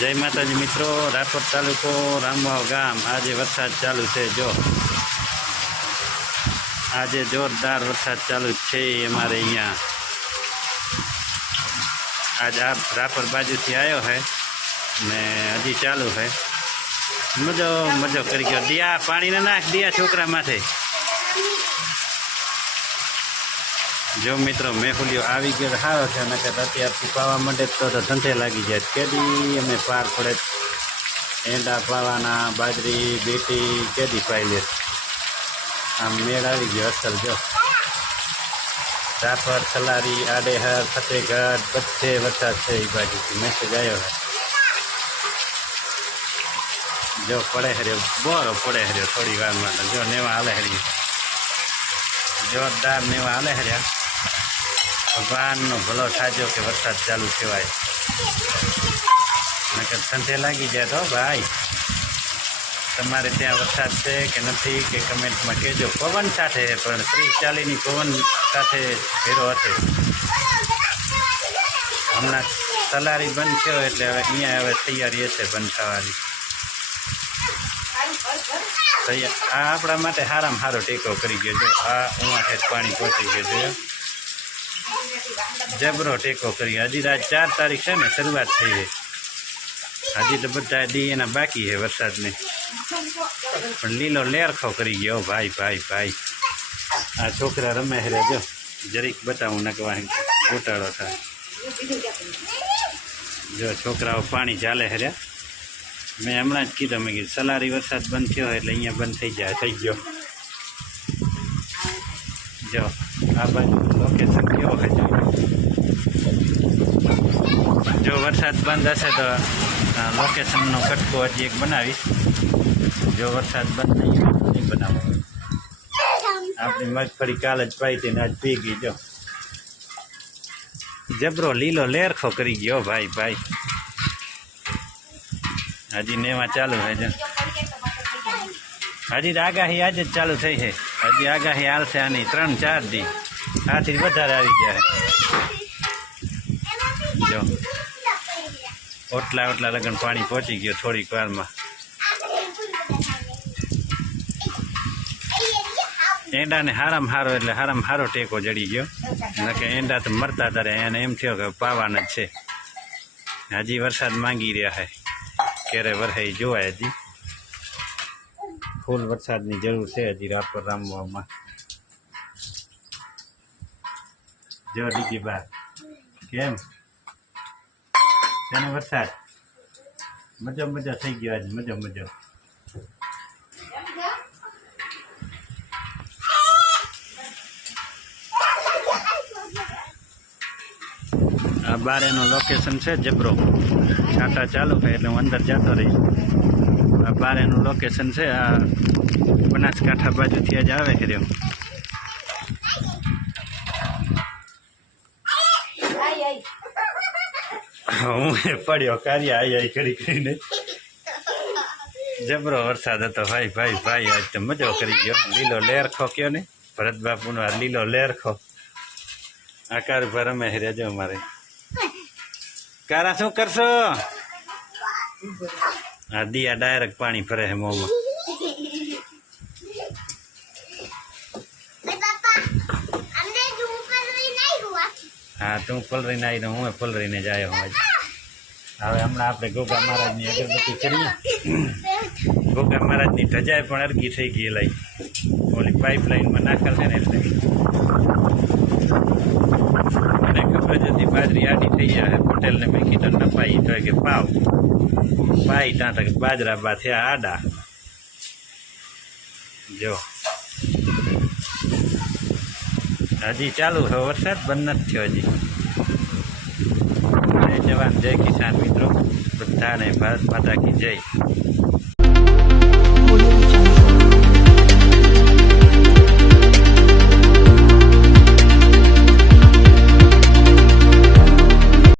जय माताजी मित्रों, रापर तालुको रामवाव गाम आज वरसाद चालू है। जो आज जोरदार वरसाद चालू है अमारे अँ आज आप रापर बाजू थी आयो है ने हजी चालू है। मजो मजो करी गयो। दिया पानी ना नाख दिया छोकरा माथे। जो मित्रों मेहुलियो आवी गयो सारो है, नकर अत्यारथी पावा मंडे तो धंधे लागी जाए। केदी अमे पार पड़े एंडा पावाना बाजरी बेटी केदी पाई ले। आम मेड़ आवी गयो असल। जो रापर सलारी आडेहर फतेहगढ़ बधे वरसाद है। ई बाजू मैसेज आयो है। जो पड़े हरियो बोरो पड़े हरियो थोड़ी वार में। जो नेवा हाले हरियो जोरदार नेवा हाले हरिया। भगवान भलो थाजो के वरसाद चालू थवाय, नकर ठंडे लागी जाए। तो भाई तमारे त्या वरसाद है कि नहीं कि कमेंट में कहजो। पवन साथे है पण 30-40 पवन साथे भेरो हशे। हमणां सलारी बंद थयो एटले हवे अहींया हवे तैयारी हशे बंद थवानी। आ आपणा माटे हाराम हारो टेको करी गयो। जो आ उहाँ ठेठ पाणी पहोंची गयो छे। जबरो टेको करी। हजी आज 4 तारीख है ने शुरुआत थई है। हजी तो बधा दी एना बाकी है वरसाद ने, पण लीलो लेरखो करी गयो। भाई भाई भाई आ छोकरा रमे हरे। जो जरीक बताऊँ नकवा घोटाड़ो था। जो छोकराओ पानी चाले हरे। मैं हमणां ज कीधुं मैं सलारी वरसाद बंद थयो एटले अहींया बंद थई जाए थई गयो। जो आ बाजू लोकेशन केवो है। जो वरसाद बंद हशे तो लोकेशन नो कटको हजी एक बनावीश। जो वरसाद बंद नहीं बनावो। आपणी मगफળી काल ज पाई थी ने आज पी गई। जो जबरो लीलो लेरखो करी गयो। भाई भाई हजी नेवा चालू है। जो हजी आगाही आज ज चालू थई है। हजी आगाही हालशे आनी 3-4 दी। आथी वधारे आवी गया है। जो ओटला ओटला लगन पानी पहुंची गयो थोड़ी वार में। एंडा ने हाराम हारो एटले हाराम हारो टेको जड़ी गयो। नके एंडा तो मरता तारे एने एम थयो के पावाना ज छे। हजी वरसाद मांगी रह्या है क्यारे वरहाई जोवाय। हजी फूल वरसादनी जरूर है हजी रापर रामवावमां। जो डीगी बार केम तेने वरसाद मजो मजो थई गयो। आज मजो मजो। आ बारेनो लोकेशन है जबरो। छाटा चालू है एटले हूँ अंदर जातो रही। आ बारेनु लोकेशन है। आ बनासकांठा बाजू थी आज आवे है। हूँ पड़ो कार्य आई आई करी करीने। जबरो वरसाद हतो भाई भाई भाई। आज तो मजो करी गयो। लीलो लेरखो कयो ने भरत बापू नो लीलो लेरखो आकार पर रमे हरे। जो मारे कारा शू करशो। आ दिया डायरेक्ट पानी फरे है मों में। हाँ तू पलरी नहीं रहा हूँ पलरी ने जाए हूँ। आज हवे हमणां आपणे गोगा महाराजनी अगरबत्ती करीए। गोगा महाराजनी धजाए पण अरगी थई गई लाई। ओली पाइपलाइन में नाखेल है ने एटले મને ખબર જ હતી બાજરી આડી થઈ જાય। પટેલને મેં કીધું ન પાઈ તો કે પાવ પાઈ ત્યાં તક બાજરા બા થયા આડા। જો હજી ચાલુ है वरसाद बंद નથી થયો હજી। जय जवान जय किसान मित्रों बधाने भारत माता की जय।